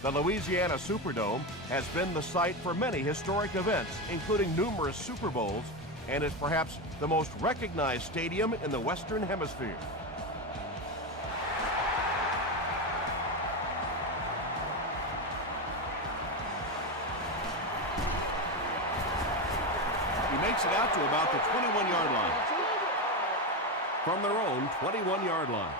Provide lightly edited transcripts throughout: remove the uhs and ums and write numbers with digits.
The Louisiana Superdome has been the site for many historic events, including numerous Super Bowls, and is perhaps the most recognized stadium in the Western Hemisphere. He makes it out to about the 21-yard line. From their own 21-yard line.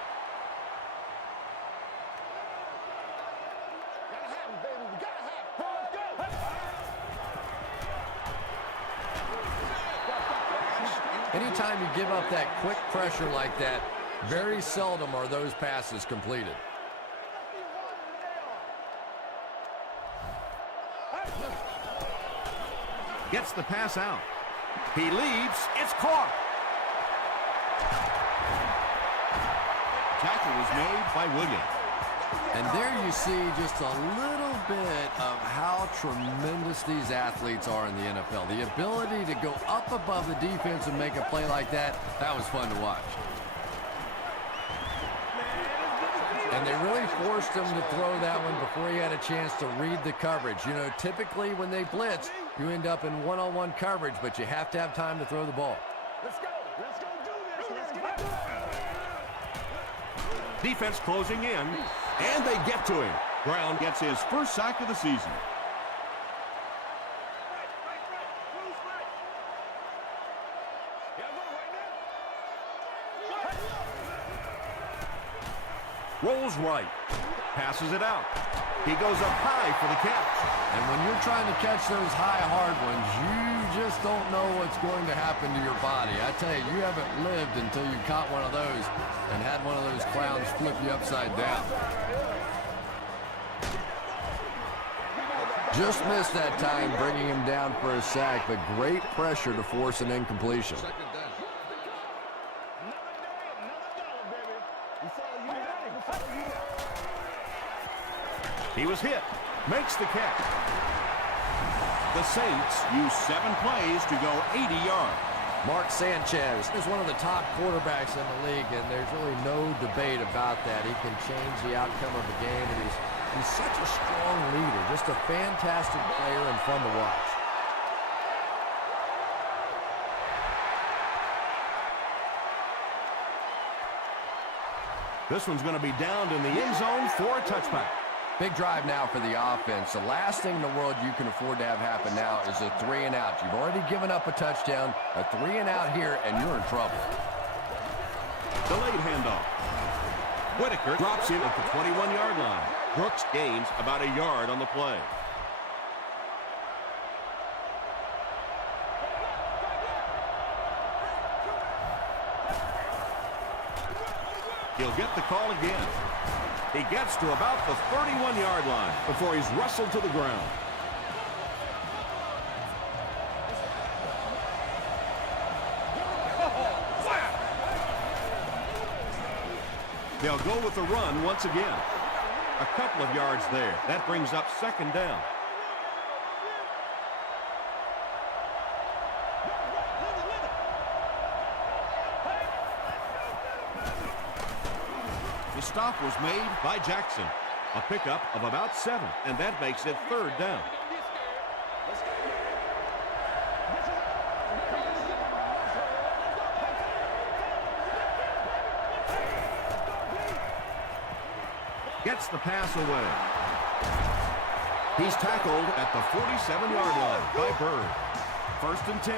Anytime you give up that quick pressure like that, very seldom are those passes completed. Gets the pass out. He leaps. It's caught. Tackle was made by Williams. And there you see just a little bit of how tremendous these athletes are in the NFL. The ability to go up above the defense and make a play like that, that was fun to watch. And they really forced him to throw that one before he had a chance to read the coverage. You know, typically when they blitz, you end up in one-on-one coverage, but you have to have time to throw the ball. Let's go. Let's go do this. Let's get it. Defense closing in, and they get to him. Brown gets his first sack of the season. Rolls right, passes it out. He goes up high for the catch. And when you're trying to catch those high, hard ones, you just don't know what's going to happen to your body. I tell you, you haven't lived until you caught one of those and had one of those clowns flip you upside down. Just missed that time, bringing him down for a sack, but great pressure to force an incompletion. He was hit, makes the catch. The Saints use 7 plays to go 80 yards. Mark Sanchez is one of the top quarterbacks in the league, and there's really no debate about that. He can change the outcome of the game, and he's such a strong leader, just a fantastic player and fun to watch. This one's going to be downed in the end zone for a touchback. Big drive now for the offense. The last thing in the world you can afford to have happen now is a 3-and-out. You've already given up a touchdown, a 3-and-out here, and you're in trouble. Delayed handoff. Whitaker drops in at the 21-yard line. Brooks gains about a yard on the play. He'll get the call again. He gets to about the 31-yard line before he's wrestled to the ground. They'll go with the run once again. A couple of yards there. That brings up 2nd down. The stop was made by Jackson. A pickup of about 7, and that makes it 3rd down. Gets the pass away. He's tackled at the 47-yard line by Bird. 1st and 10.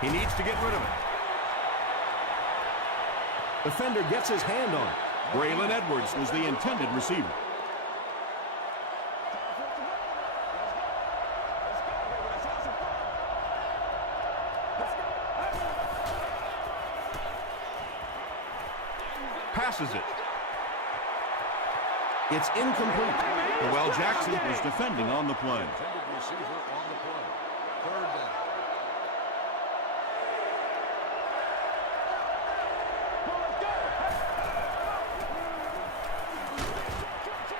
He needs to get rid of it. Defender gets his hand on it. Braylon Edwards was the intended receiver. Passes it. It's incomplete. Noel Jackson was defending on the play.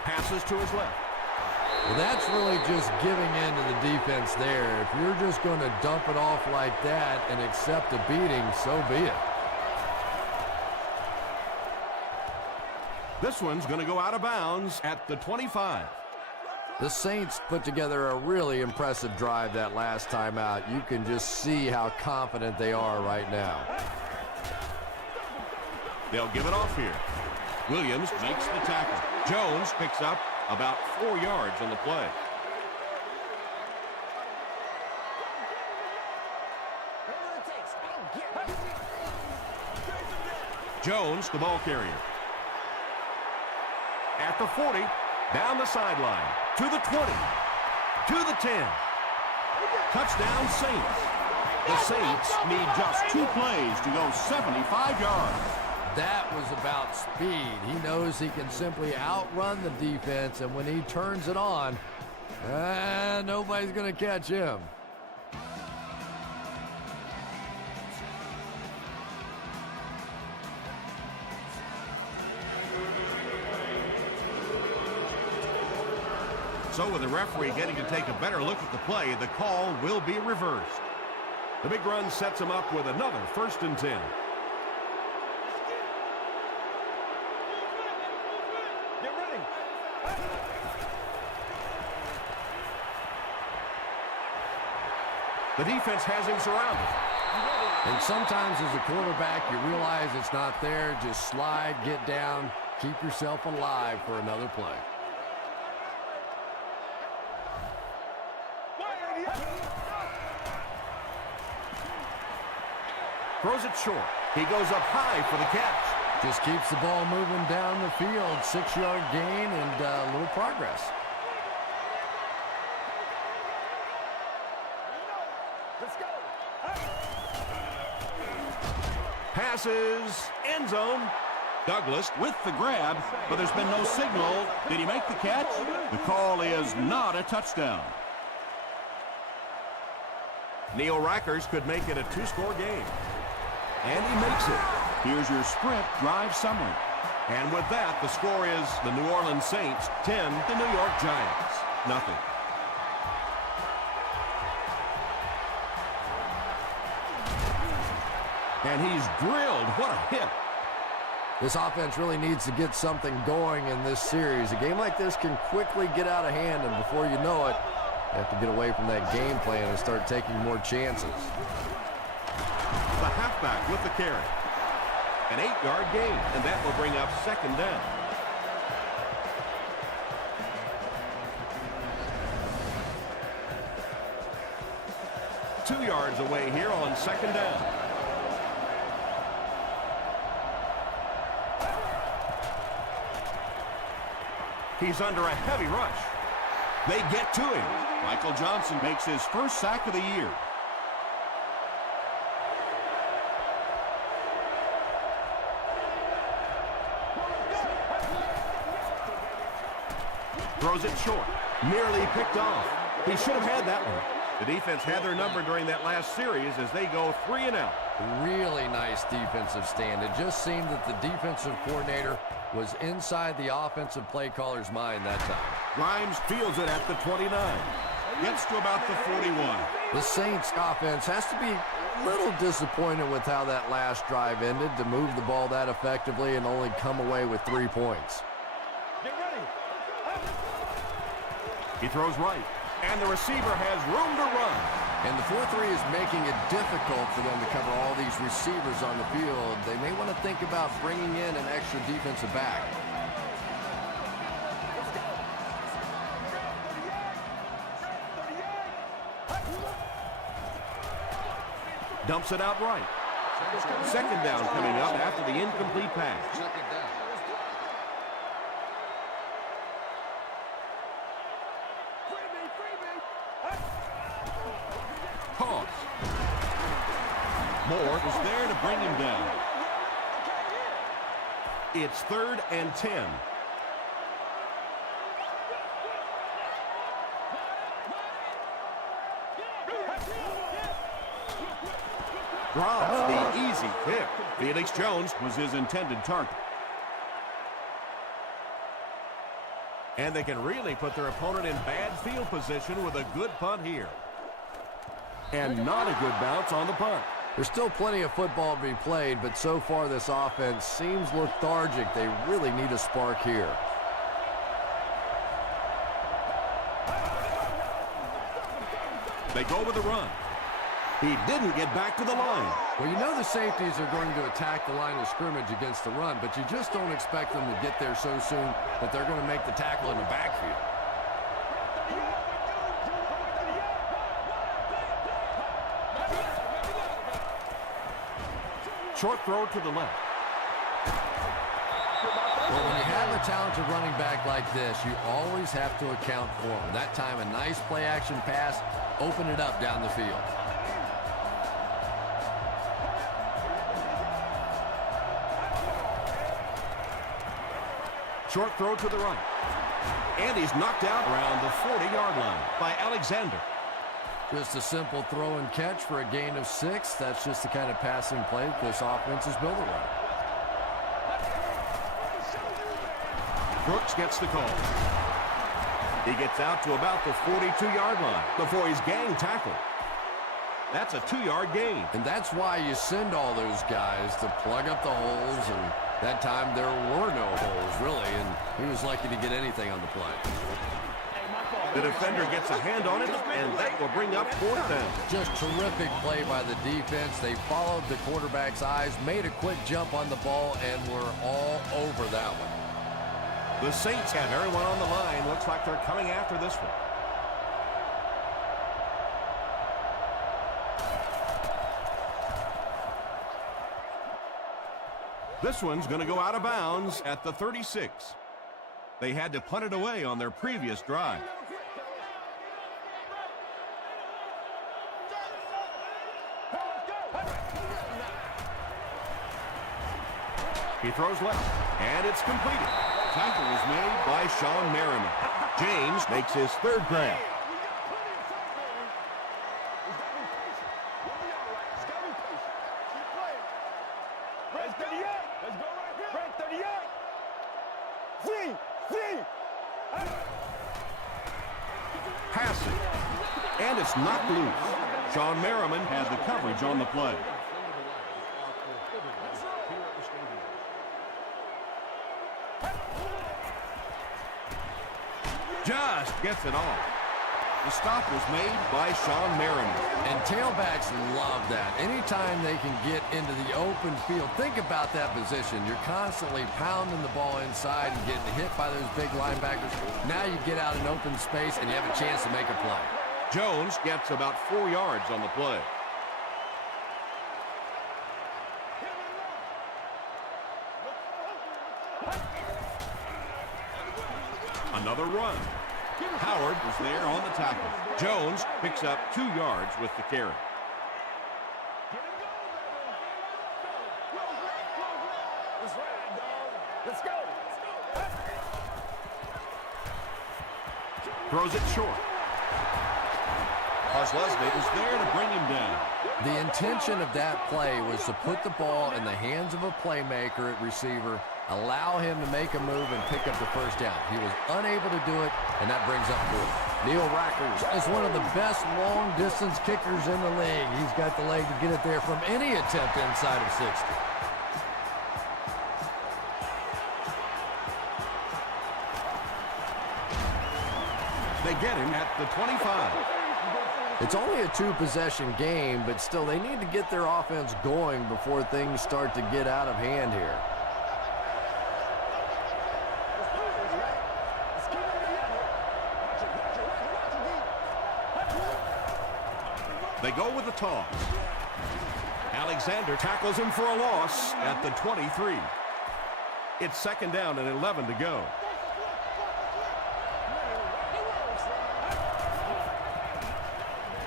Passes to his left. Well, that's really just giving in to the defense there. If you're just going to dump it off like that and accept a beating, so be it. This one's going to go out of bounds at the 25. The Saints put together a really impressive drive that last time out. You can just see how confident they are right now. They'll give it off here. Williams makes the tackle. Jones picks up about 4 yards on the play. Jones, the ball carrier. At the 40, down the sideline, to the 20, to the 10. Touchdown Saints. The Saints need just 2 plays to go 75 yards. That was about speed. He knows he can simply outrun the defense, and when he turns it on, nobody's going to catch him. So with the referee getting to take a better look at the play, the call will be reversed. The big run sets him up with another 1st and 10. Get ready. The defense has him surrounded. And sometimes as a quarterback, you realize it's not there. Just slide, get down, keep yourself alive for another play. Throws it short. He goes up high for the catch. Just keeps the ball moving down the field. 6-yard gain and a little progress. Let's go. Passes. End zone. Douglas with the grab, but there's been no signal. Did he make the catch? The call is not a touchdown. Neil Rackers could make it a 2-score game. And he makes it. Here's your sprint drive summary. And with that, the score is the New Orleans Saints 10, the New York Giants 0. And he's drilled. What a hit. This offense really needs to get something going in this series. A game like this can quickly get out of hand, and before you know it, you have to get away from that game plan and start taking more chances. The halfback with the carry. An 8-yard gain, and that will bring up 2nd down. Two yards away here on 2nd down. He's under a heavy rush. They get to him. Michael Johnson makes his 1st sack of the year. Throws it short. Nearly picked off. He should have had that one. The defense had their number during that last series as they go 3 and out. Really nice defensive stand. It just seemed that the defensive coordinator was inside the offensive play caller's mind that time. Grimes fields it at the 29. Gets to about the 41. The Saints offense has to be a little disappointed with how that last drive ended, to move the ball that effectively and only come away with 3 points. Get ready. He throws right, and the receiver has room to run. And the 4-3 is making it difficult for them to cover all these receivers on the field. They may want to think about bringing in an extra defensive back. Dumps it out right. 2nd down coming up after the incomplete pass. Toss. Moore is there to bring him down. It's 3rd and 10. Drops the easy pick. Felix Jones was his intended target. And they can really put their opponent in bad field position with a good punt here. And not a good bounce on the punt. There's still plenty of football to be played, but so far this offense seems lethargic. They really need a spark here. They go with a run. He didn't get back to the line. Well, you know the safeties are going to attack the line of scrimmage against the run, but you just don't expect them to get there so soon that they're going to make the tackle in the backfield. Short throw to the left. Well, when you have a talented running back like this, you always have to account for him. That time, a nice play-action pass, open it up down the field. Short throw to the right. And he's knocked out around the 40-yard line by Alexander. Just a simple throw and catch for a gain of 6. That's just the kind of passing play that this offense is built around. Brooks gets the call. He gets out to about the 42-yard line before he's gang tackled. That's a 2-yard gain. And that's why you send all those guys to plug up the holes, and that time there were no holes, really, and he was lucky to get anything on the play. The defender gets a hand on it, and that will bring up 4th down. Just terrific play by the defense. They followed the quarterback's eyes, made a quick jump on the ball, and were all over that one. The Saints have everyone on the line. Looks like they're coming after this one. This one's going to go out of bounds at the 36. They had to punt it away on their previous drive. He throws left, and it's completed. Tackle is made by Sean Merriman. James makes his 3rd grab. Passing, and it's knocked loose. Sean Merriman had the coverage on the play. Just gets it off. The stop was made by Sean Merriman. And tailbacks love that. Anytime they can get into the open field, think about that position. You're constantly pounding the ball inside and getting hit by those big linebackers. Now you get out in open space and you have a chance to make a play. Jones gets about 4 yards on the play. Another run. Howard was there on the tackle. Jones picks up 2 yards with the carry. Let's go. Throws it short. Leslie is there to bring him down. The intention of that play was to put the ball in the hands of a playmaker at receiver, allow him to make a move and pick up the 1st down. He was unable to do it, and that brings up 4. Neil Rackers is one of the best long-distance kickers in the league. He's got the leg to get it there from any attempt inside of 60. They get him at the 25. It's only a 2-possession game, but still they need to get their offense going before things start to get out of hand here. They go with the toss. Alexander tackles him for a loss at the 23. It's 2nd down and 11 to go.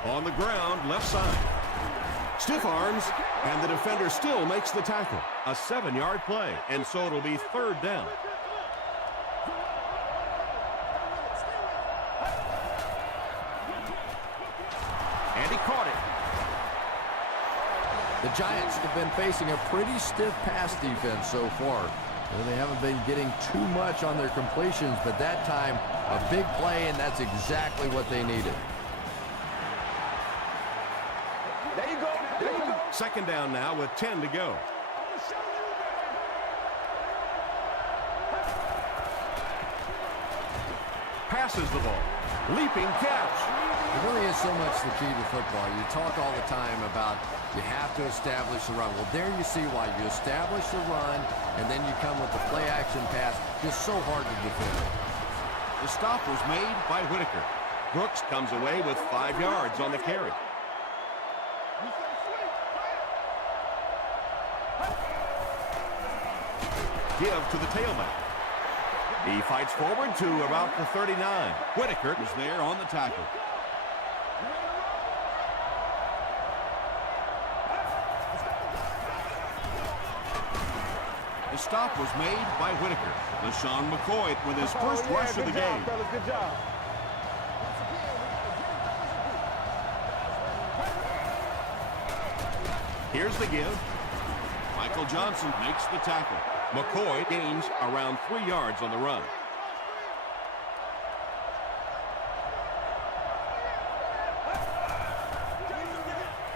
On the ground, left side. Stiff arms, and the defender still makes the tackle. A 7-yard play, and so it'll be 3rd down. And he caught it. The Giants have been facing a pretty stiff pass defense so far. Well, they haven't been getting too much on their completions, but that time, a big play, and that's exactly what they needed. There you go. There you go. Second down now with 10 to go. Passes the ball. Leaping catch. It really is so much the key to football. You talk all the time about you have to establish the run. Well, there you see why. You establish the run, and then you come with the play-action pass. Just so hard to defend. The stop was made by Whitaker. Brooks comes away with 5 yards on the carry. Give to the tailback. He fights forward to about the 39. Whitaker is there on the tackle. The stop was made by Whitaker. LaShawn McCoy with his first rush of the game. Fellas, good job. Here's the give. Michael Johnson makes the tackle. McCoy gains around 3 yards on the run.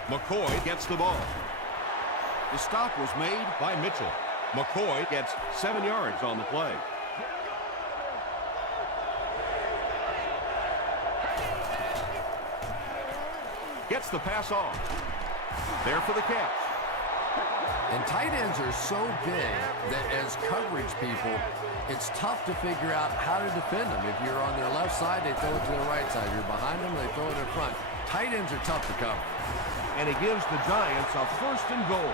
McCoy gets the ball. The stop was made by Mitchell. McCoy gets 7 yards on the play. Gets the pass off. There for the catch. And tight ends are so big that as coverage people, it's tough to figure out how to defend them. If you're on their left side, they throw it to the right side. You're behind them, they throw it in front. Tight ends are tough to cover. And he gives the Giants a 1st and goal.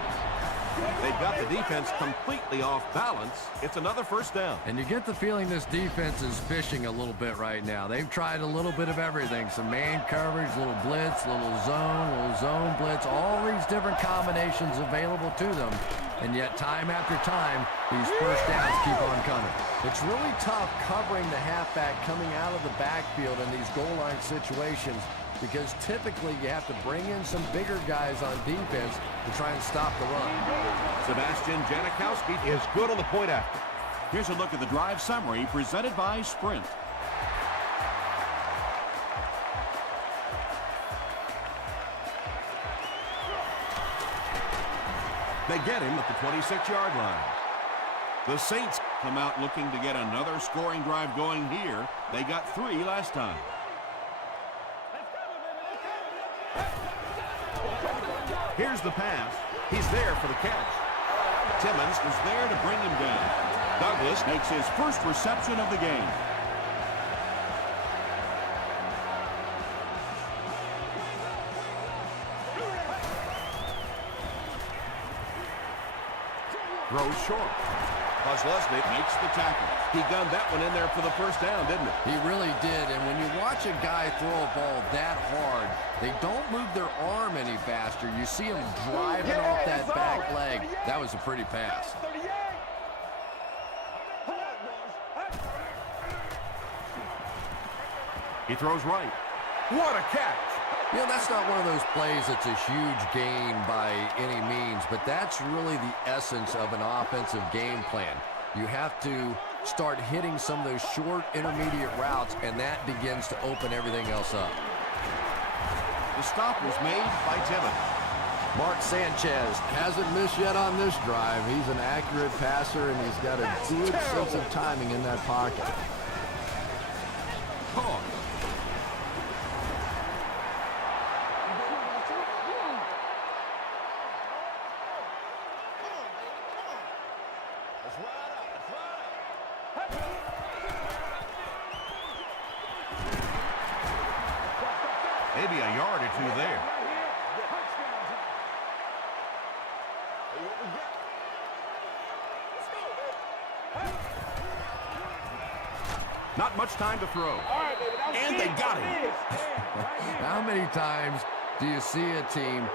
They've got the defense completely off balance. It's another first down. And you get the feeling this defense is fishing a little bit right now. They've tried a little bit of everything. Some man coverage, little blitz, little zone blitz, all these different combinations available to them. And yet time after time, these first downs keep on coming. It's really tough covering the halfback coming out of the backfield in these goal line situations, because typically you have to bring in some bigger guys on defense to try and stop the run. Sebastian Janikowski is good on the point after. Here's a look at the drive summary presented by Sprint. They get him at the 26-yard line. The Saints come out looking to get another scoring drive going here. They got 3 last time. Here's the pass. He's there for the catch. Timmons is there to bring him down. Douglas makes his first reception of the game. Throws short. Kozlowski makes the tackle. He gunned that one in there for the first down, didn't he? He really did, and when you watch a guy throw a ball that hard, they don't move their arm any faster. You see him driving off that back leg. That was a pretty pass. He throws right. What a catch! You know, that's not one of those plays that's a huge gain by any means, but that's really the essence of an offensive game plan. You have to start hitting some of those short intermediate routes, and that begins to open everything else up. The stop was made by Timmons. Mark Sanchez hasn't missed yet on this drive. He's an accurate passer, and he's got a good sense of timing in that pocket. Caught. Maybe a yard or two there. Not much time to throw. And they got him. How many times do you see a team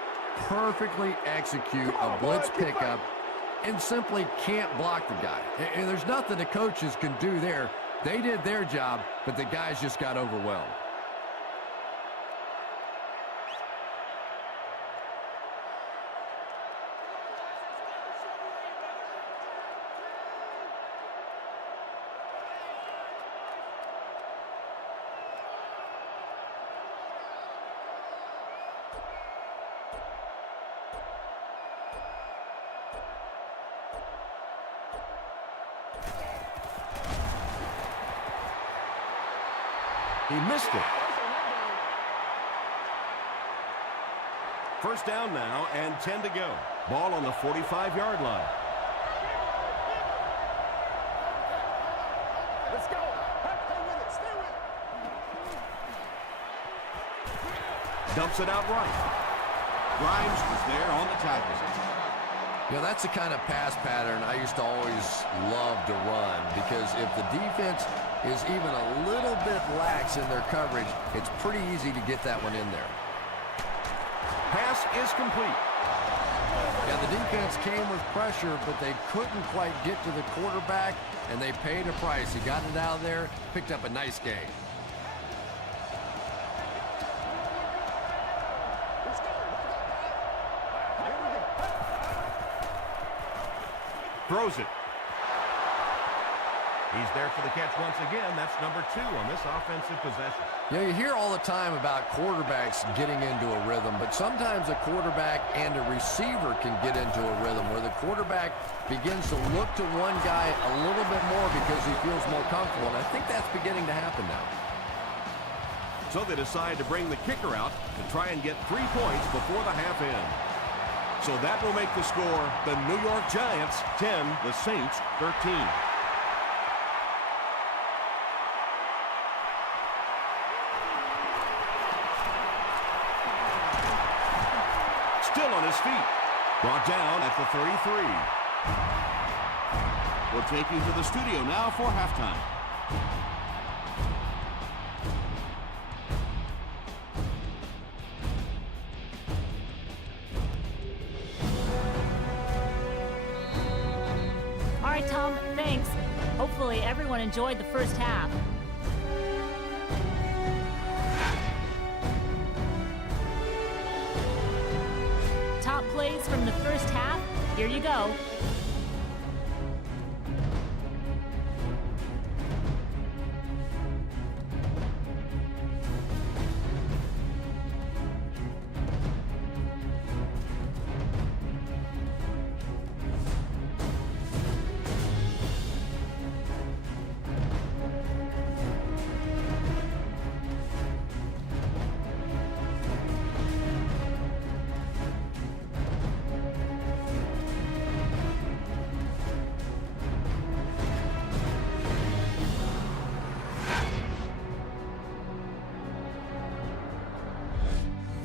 perfectly execute a blitz pickup and simply can't block the guy? And there's nothing the coaches can do there. They did their job, but the guys just got overwhelmed. He missed it. First down now and 10 to go. Ball on the 45-yard line. Let's go. Stay with it. Stay with it. Dumps it out right. Grimes was there on the tackle. You know, that's the kind of pass pattern I used to always love to run, because if the defense is even a little bit lax in their coverage, it's pretty easy to get that one in there. Pass is complete. Yeah, the defense came with pressure, but they couldn't quite get to the quarterback, and they paid a price. He got it out of there, picked up a nice gain. Throws it. He's there for the catch once again. That's number 2 on this offensive possession. You know, you hear all the time about quarterbacks getting into a rhythm, but sometimes a quarterback and a receiver can get into a rhythm where the quarterback begins to look to one guy a little bit more because he feels more comfortable, and I think that's beginning to happen now. So they decide to bring the kicker out to try and get 3 points before the half end. So that will make the score the New York Giants 10, the Saints 13. Still on his feet. Brought down at the 33. We'll take you to the studio now for halftime. All right, Tom, thanks. Hopefully everyone enjoyed the first half. Top plays from the first half. Here you go.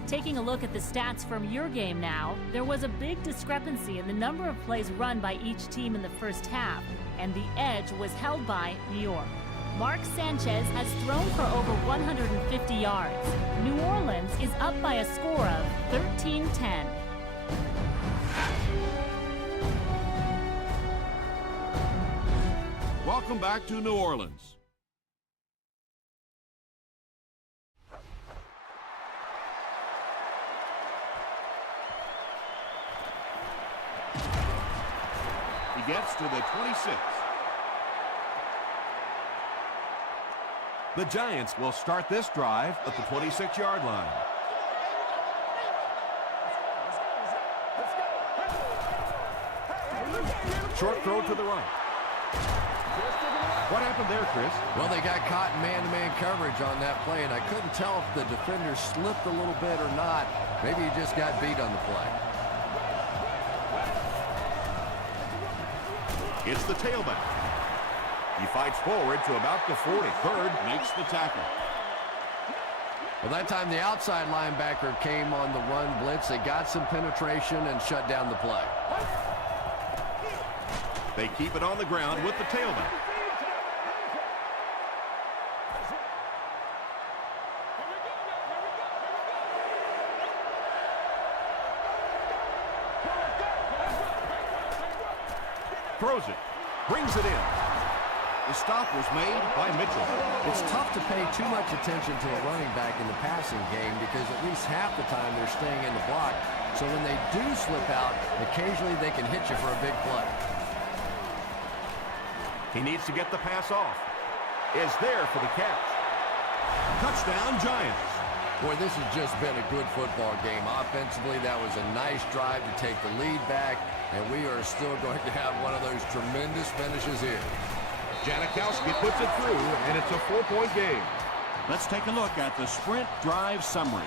Taking a look at the stats from your game now, there was a big discrepancy in the number of plays run by each team in the first half, and the edge was held by New York. Mark Sanchez has thrown for over 150 yards. New Orleans is up by a score of 13-10. Welcome back to New Orleans. He gets to the 26. The Giants will start this drive at the 26-yard line. Short throw to the right. What happened there, Chris? Well, they got caught in man-to-man coverage on that play, and I couldn't tell if the defender slipped a little bit or not. Maybe he just got beat on the play. It's the tailback. He fights forward to about the 40. Bird makes the tackle. Well, that time the outside linebacker came on the run blitz. They got some penetration and shut down the play. They keep it on the ground with the tailback. Throws it. Brings it in. The stop was made by Mitchell. It's tough to pay too much attention to a running back in the passing game because at least half the time they're staying in the block. So when they do slip out, occasionally they can hit you for a big play. He needs to get the pass off. Is there for the catch. Touchdown, Giants. Boy, this has just been a good football game. Offensively, that was a nice drive to take the lead back, and we are still going to have one of those tremendous finishes here. Janikowski puts it through, and it's a 4-point game. Let's take a look at the sprint drive summary.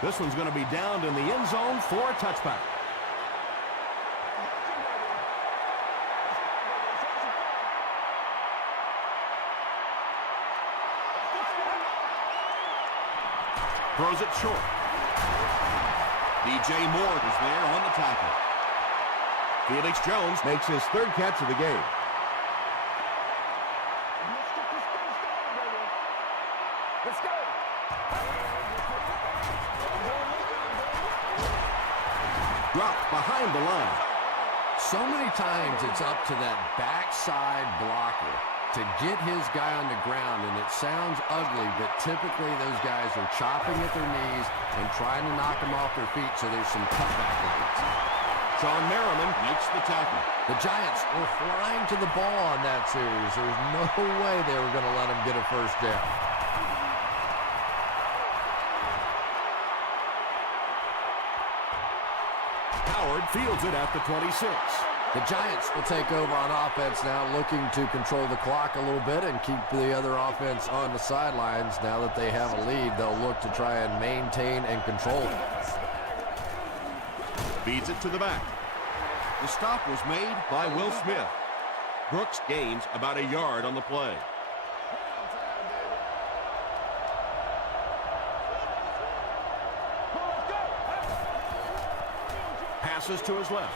This one's going to be downed in the end zone for a touchback. Throws it short. DJ Moore is there on the tackle. Felix Jones makes his third catch of the game. Let's go. Dropped behind the line. So many times it's up to that backside blocker to get his guy on the ground, and it sounds ugly, but typically those guys are chopping at their knees and trying to knock them off their feet, so there's some cutback lines. Sean Merriman makes the tackle. The Giants were flying to the ball on that series. There's no way they were going to let him get a first down. Howard fields it at the 26. The Giants will take over on offense now, looking to control the clock a little bit and keep the other offense on the sidelines. Now that they have a lead, they'll look to try and maintain and control it. Feeds it to the back. The stop was made by Will Smith. Brooks gains about a yard on the play. Passes to his left.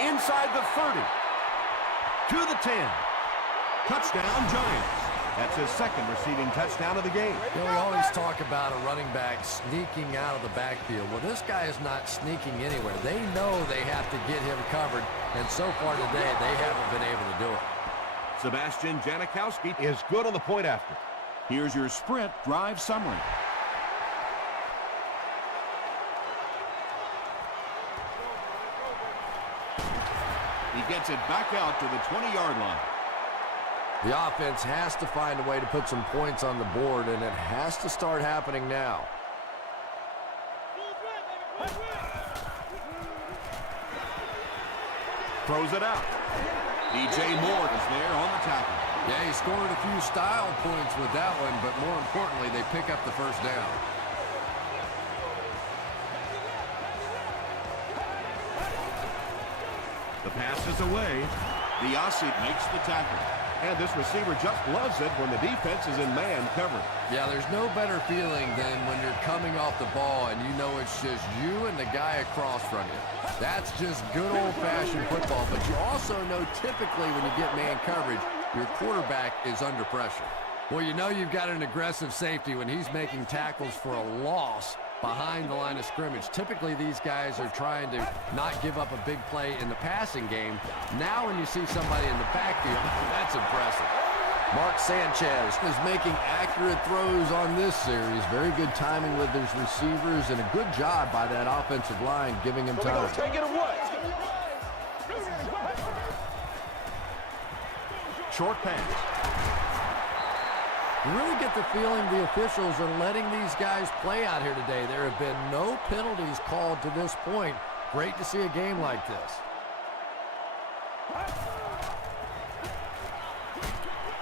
Inside the 30. To the 10. Touchdown, Giants. That's his second receiving touchdown of the game. You know, we always talk about a running back sneaking out of the backfield. Well, this guy is not sneaking anywhere. They know they have to get him covered, and so far today, they haven't been able to do it. Sebastian Janikowski is good on the point after. Here's your sprint drive summary. He gets it back out to the 20-yard line. The offense has to find a way to put some points on the board, and it has to start happening now. Throws it out. DJ Moore is there on the tackle. Yeah, he scored a few style points with that one, but more importantly, they pick up the first down. The pass is away. Diasi makes the tackle. And this receiver just loves it when the defense is in man coverage. Yeah, there's no better feeling than when you're coming off the ball and you know it's just you and the guy across from you. That's just good old-fashioned football. But you also know typically when you get man coverage, your quarterback is under pressure. Well, you know you've got an aggressive safety when he's making tackles for a loss behind the line of scrimmage. Typically, these guys are trying to not give up a big play in the passing game. Now when you see somebody in the backfield, that's impressive. Mark Sanchez is making accurate throws on this series. Very good timing with his receivers and a good job by that offensive line giving him time. Take it away. Short pass. You really get the feeling the officials are letting these guys play out here today. There have been no penalties called to this point. Great to see a game like this.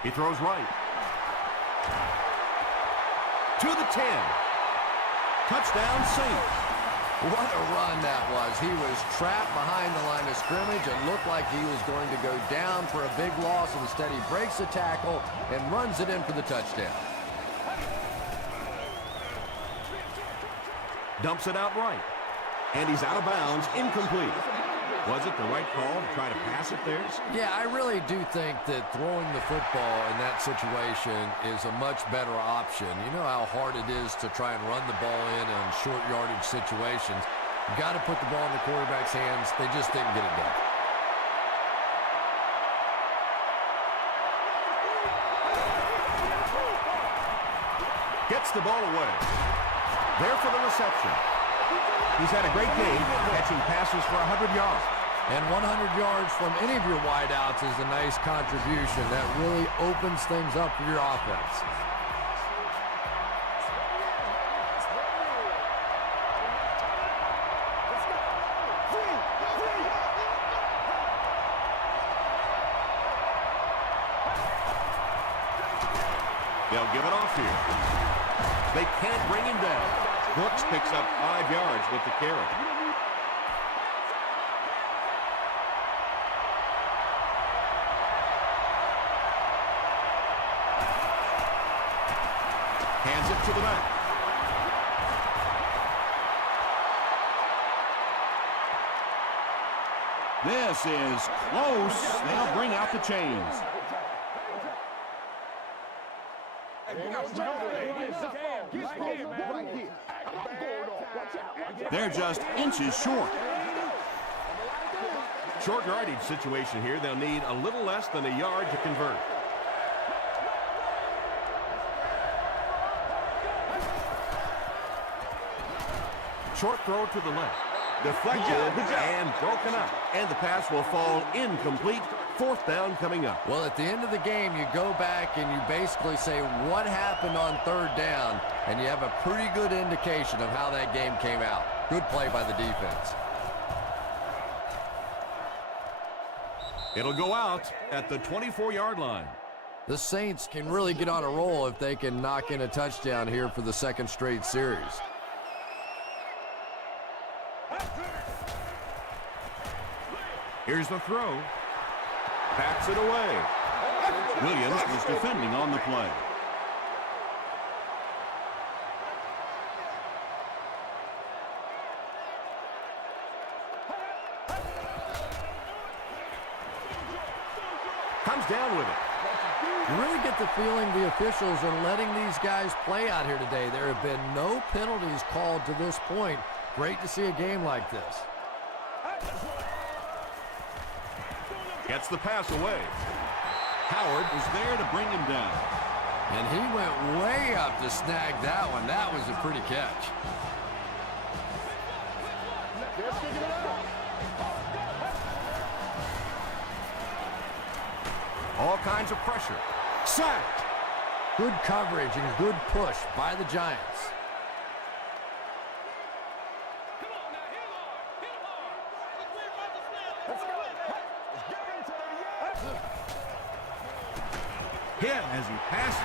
He throws right. To the 10. Touchdown, Saints. What a run that was. He was trapped behind the line of scrimmage. It looked like he was going to go down for a big loss. Instead, he breaks the tackle and runs it in for the touchdown. Dumps it out right. And he's out of bounds, incomplete. Was it the right call to try to pass it there? Yeah, I really do think that throwing the football in that situation is a much better option. You know how hard it is to try and run the ball in short yardage situations. You got to put the ball in the quarterback's hands. They just didn't get it done. Gets the ball away. There for the reception. He's had a great game, catching passes for 100 yards. And 100 yards from any of your wideouts is a nice contribution. That really opens things up for your offense. They'll give it off here. They can't bring him down. Brooks picks up 5 yards with the carry. Hands it to the back. This is close. They'll bring out the chains. They're just inches short. Short yardage situation here. They'll need a little less than a yard to convert. Short throw to the left. Deflected and broken up. And the pass will fall incomplete. 4th down coming up. Well, at the end of the game, you go back and you basically say what happened on 3rd down, and you have a pretty good indication of how that game came out. Good play by the defense. It'll go out at the 24-yard line. The Saints can really get on a roll if they can knock in a touchdown here for the 2nd straight series. Here's the throw. Backs it away. Williams was defending on the play. Comes down with it. You really get the feeling the officials are letting these guys play out here today. There have been no penalties called to this point. Great to see a game like this. Gets the pass away. Howard was there to bring him down. And he went way up to snag that one. That was a pretty catch. All kinds of pressure. Sacked. Good coverage and good push by the Giants. Hit as he passes.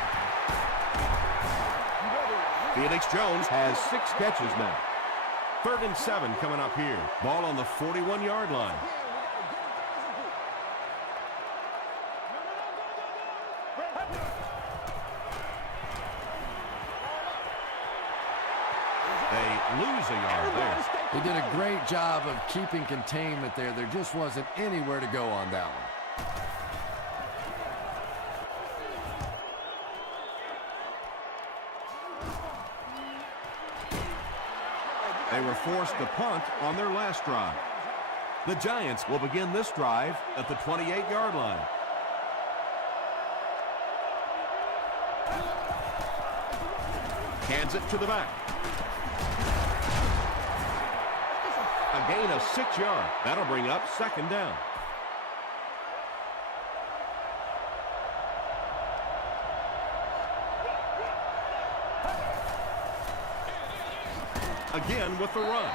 Felix Jones has 6 catches now. 3rd and 7 coming up here. Ball on the 41-yard line. They lose a yard there. They did a great job of keeping containment there. There just wasn't anywhere to go on that one. They were forced to punt on their last drive. The Giants will begin this drive at the 28-yard line. Hands it to the back. A gain of 6 yards. That'll bring up 2nd down. Again with the run.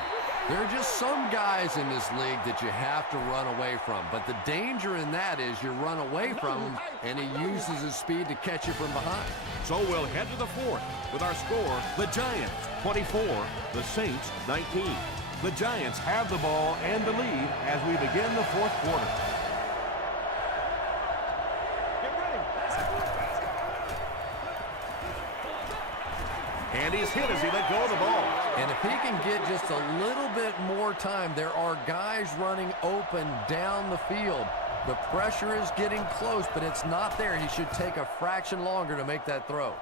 There are just some guys in this league that you have to run away from. But the danger in that is you run away from him, and he uses his speed to catch you from behind. So we'll head to the 4th with our score, the Giants 24, the Saints 19. The Giants have the ball and the lead as we begin the 4th quarter. And he's hit as he let go of the ball. And if he can get just a little bit more time, there are guys running open down the field. The pressure is getting close, but it's not there. He should take a fraction longer to make that throw.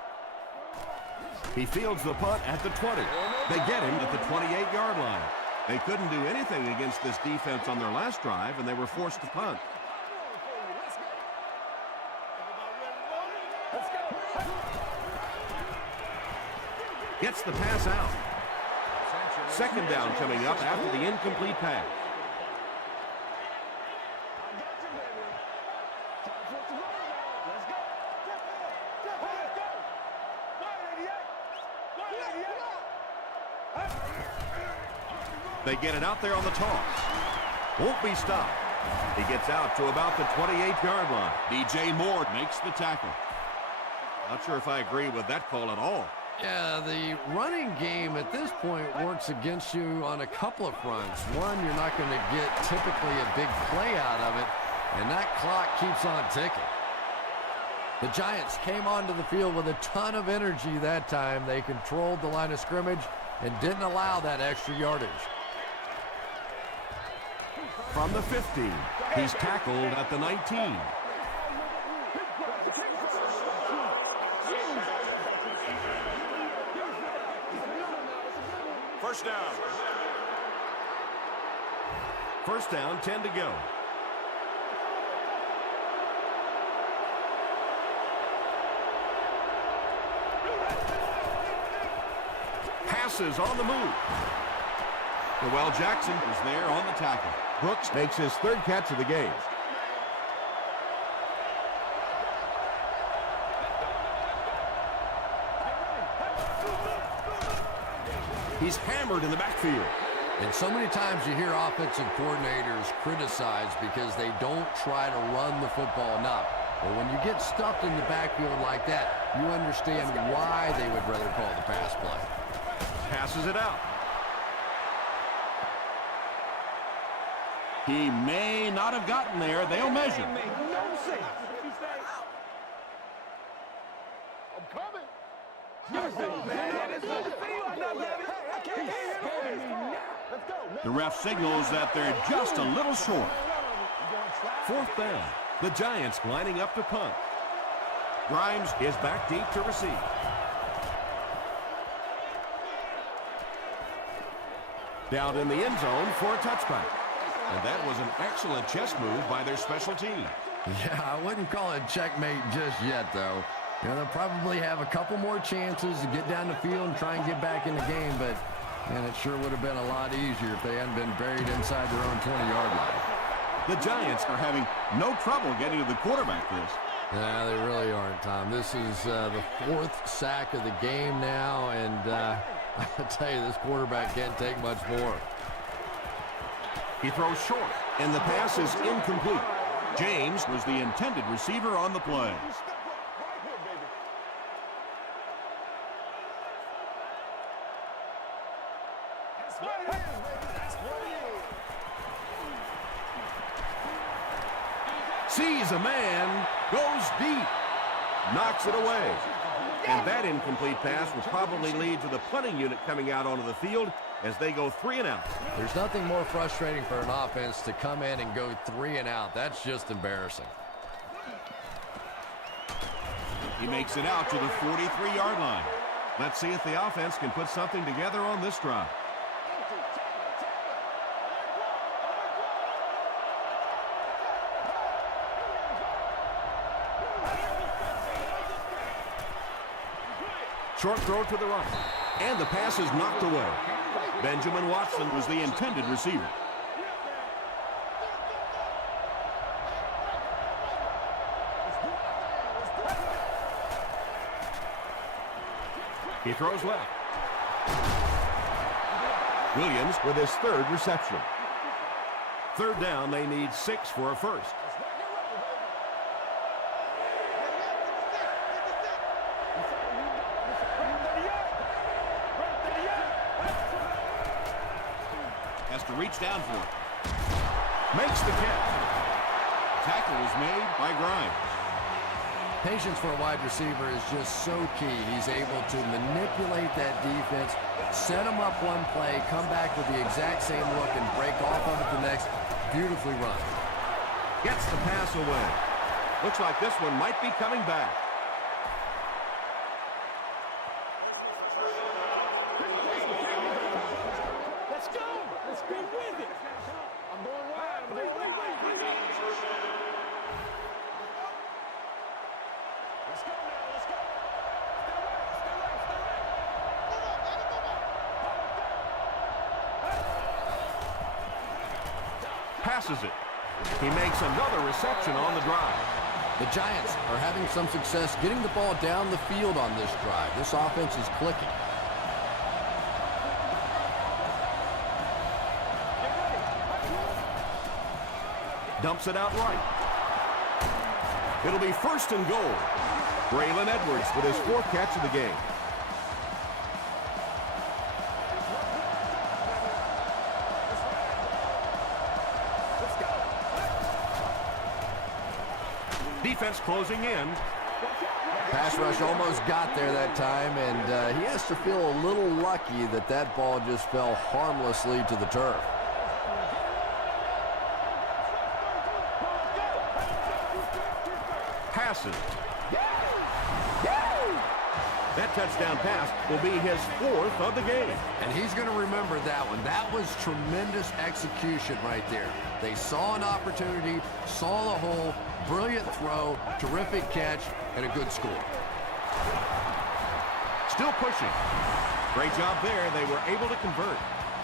He fields the punt at the 20. They get him at the 28-yard line. They couldn't do anything against this defense on their last drive, and they were forced to punt. Gets the pass out. 2nd down coming up after the incomplete pass. They get it out there on the toss. Won't be stopped. He gets out to about the 28-yard line. DJ Moore makes the tackle. Not sure if I agree with that call at all. Yeah, the running game at this point works against you on a couple of fronts. One, you're not going to get typically a big play out of it, and that clock keeps on ticking. The Giants came onto the field with a ton of energy that time. They controlled the line of scrimmage and didn't allow that extra yardage. From the 50, he's tackled at the 19. First down. First down, 10 to go. Passes on the move. Noel Jackson is there on the tackle. Brooks makes his third catch of the game. He's hammered in the backfield. And so many times you hear offensive coordinators criticized because they don't try to run the football enough. But when you get stuffed in the backfield like that, you understand why they would rather call the pass play. Passes it out. He may not have gotten there. They'll measure. The ref signals that they're just a little short. Fourth down. The Giants lining up to punt. Grimes is back deep to receive. Down in the end zone for a touchback. And that was an excellent chest move by their special team. Yeah, I wouldn't call it checkmate just yet, though. You know, they'll probably have a couple more chances to get down the field and try and get back in the game, but man, it sure would have been a lot easier if they hadn't been buried inside their own 20-yard line. The Giants are having no trouble getting to the quarterback this. Yeah, they really aren't, Tom. This is the fourth sack of the game now, and I'll tell you, this quarterback can't take much more. He throws short, and the pass is incomplete. James was the intended receiver on the play. Sees a man, goes deep, knocks it away. And that incomplete pass will probably lead to the punting unit coming out onto the field as they go 3 and out. There's nothing more frustrating for an offense to come in and go 3 and out. That's just embarrassing. He makes it out to the 43-yard line. Let's see if the offense can put something together on this drive. Short throw to the right, and the pass is knocked away. Benjamin Watson was the intended receiver. He throws left. Williams with his third reception. Third down, they need 6 for a first. Has to reach down for it. Makes the catch. Tackle is made by Grimes. Patience for a wide receiver is just so key. He's able to manipulate that defense, set them up one play, come back with the exact same look, and break off of it the next. Beautifully run. Gets the pass away. Looks like this one might be coming back. Let's go! Let's go with it! I'm going wide. I'm going wide. Let's go now. Let's go. Passes it. He makes another reception on the drive. The Giants are having some success getting the ball down the field on this drive. This offense is clicking. Dumps it out right. It'll be first and goal. Braylon Edwards with his 4th catch of the game. Defense closing in. Pass rush almost got there that time, and he has to feel a little lucky that that ball just fell harmlessly to the turf. Passes. That touchdown pass will be his 4th of the game. And he's going to remember that one. That was tremendous execution right there. They saw an opportunity, saw the hole, brilliant throw, terrific catch, and a good score. Still pushing. Great job there. They were able to convert.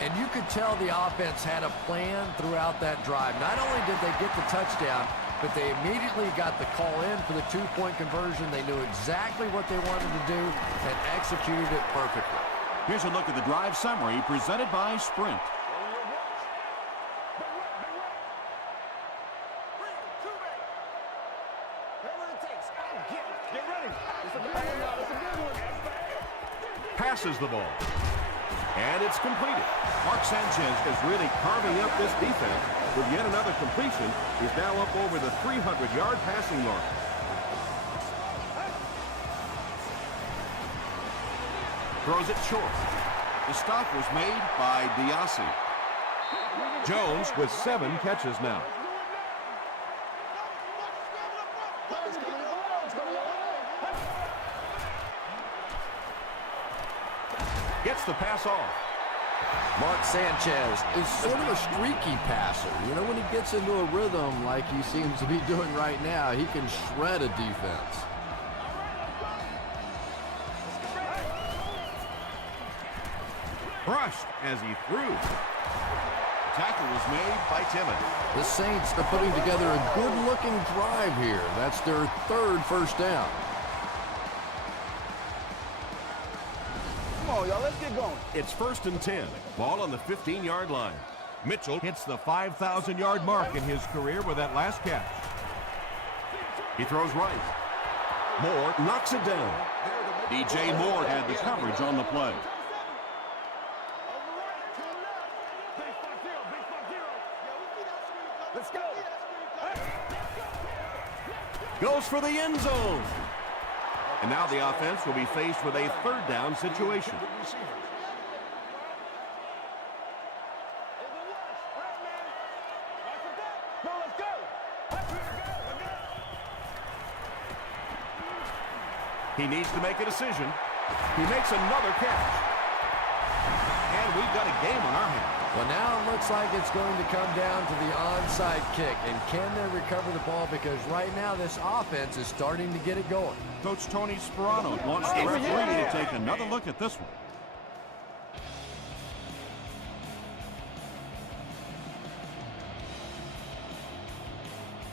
And you could tell the offense had a plan throughout that drive. Not only did they get the touchdown, but they immediately got the call in for the 2-point conversion. They knew exactly what they wanted to do and executed it perfectly. Here's a look at the drive summary presented by Sprint. Passes the ball. And it's completed. Mark Sanchez is really carving up this defense with yet another completion. He's now up over the 300-yard passing mark. Throws it short. The stop was made by Diassi. Jones with 7 catches now. Gets the pass off. Mark Sanchez is sort of a streaky passer. You know, when he gets into a rhythm like he seems to be doing right now, he can shred a defense. Brushed as he threw. The tackle was made by Timmons. The Saints are putting together a good-looking drive here. That's their 3rd first down. Come on, y'all, let's get going. It's 1st and 10. Ball on the 15-yard line. Mitchell hits the 5,000-yard mark in his career with that last catch. He throws right. Moore knocks it down. DJ Moore had the coverage on the play. Let's go. Goes for the end zone. And now the offense will be faced with a 3rd down situation. He needs to make a decision. He makes another catch. And we've got a game on our hands. Well, now it looks like it's going to come down to the onside kick. And can they recover the ball? Because right now this offense is starting to get it going. Coach Tony Sperano wants the referee to take another look at this one.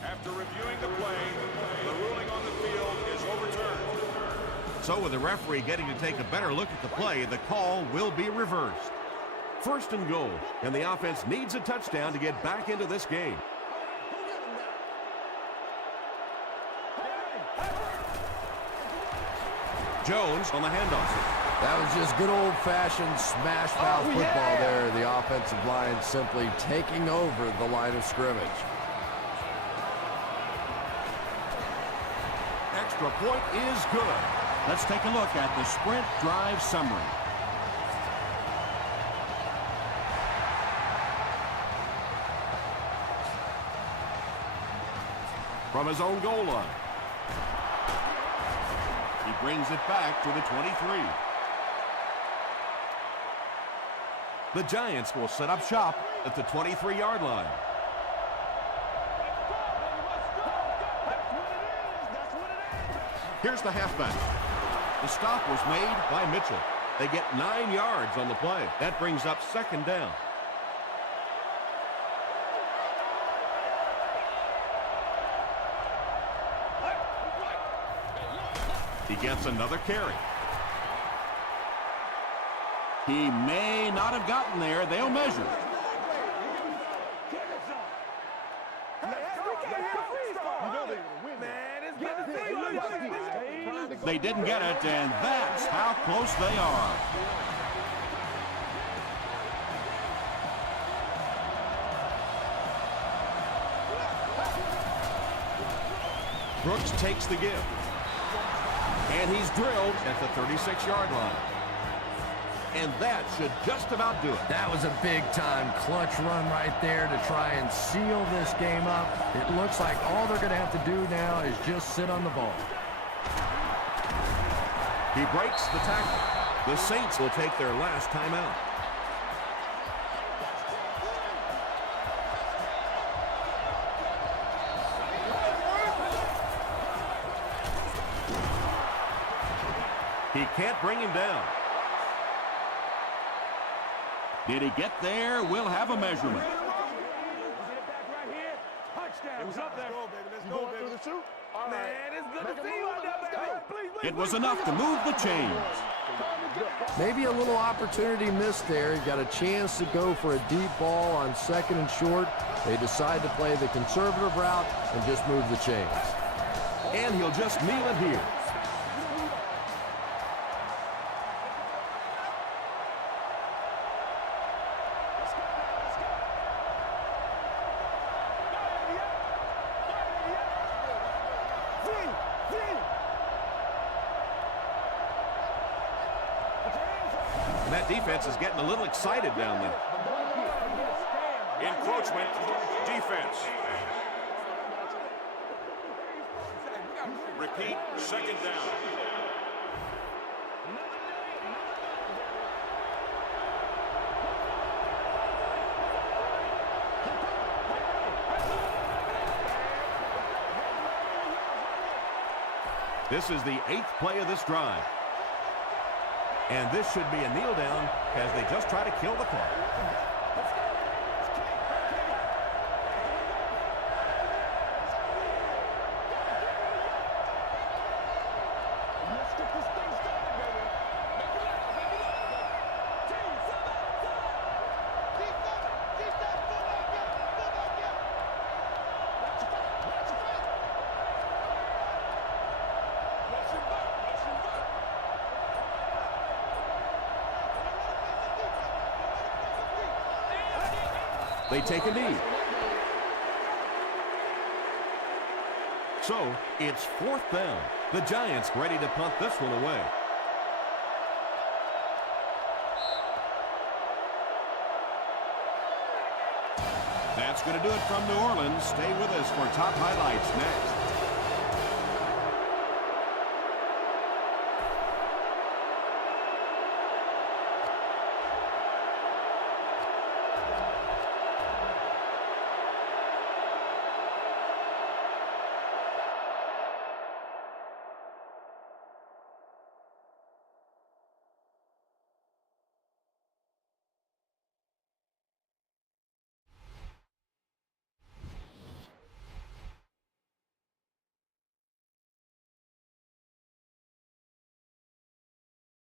After reviewing the play, the ruling on the field is overturned. So with the referee getting to take a better look at the play, the call will be reversed. 1st and goal, and the offense needs a touchdown to get back into this game. Jones on the handoff. That was just good old-fashioned smash mouth football there. The offensive line simply taking over the line of scrimmage. Extra point is good. Let's take a look at the Sprint drive summary. From his own goal line. He brings it back to the 23. The Giants will set up shop at the 23-yard line. Here's the halfback. The stop was made by Mitchell. They get 9 yards on the play. That brings up 2nd down. He gets another carry. He may not have gotten there. They'll measure. They didn't get it, and that's how close they are. Brooks takes the give. And he's drilled at the 36-yard line. And that should just about do it. That was a big-time clutch run right there to try and seal this game up. It looks like all they're going to have to do now is just sit on the ball. He breaks the tackle. The Saints will take their last timeout. He can't bring him down. Did he get there? We'll have a measurement. It was up there. Let's go, baby. Let's go, baby. Man, it's good to see you out there, baby. It was enough to move the chains. Maybe a little opportunity missed there. He got a chance to go for a deep ball on 2nd and short. They decide to play the conservative route and just move the chains. And he'll just kneel it here. And that defense is getting a little excited down there. Encroachment, defense. Repeat, 2nd down. This is the 8th play of this drive. And this should be a kneel down as they just try to kill the clock. They take a knee. So, it's 4th down. The Giants ready to punt this one away. That's going to do it from New Orleans. Stay with us for top highlights next.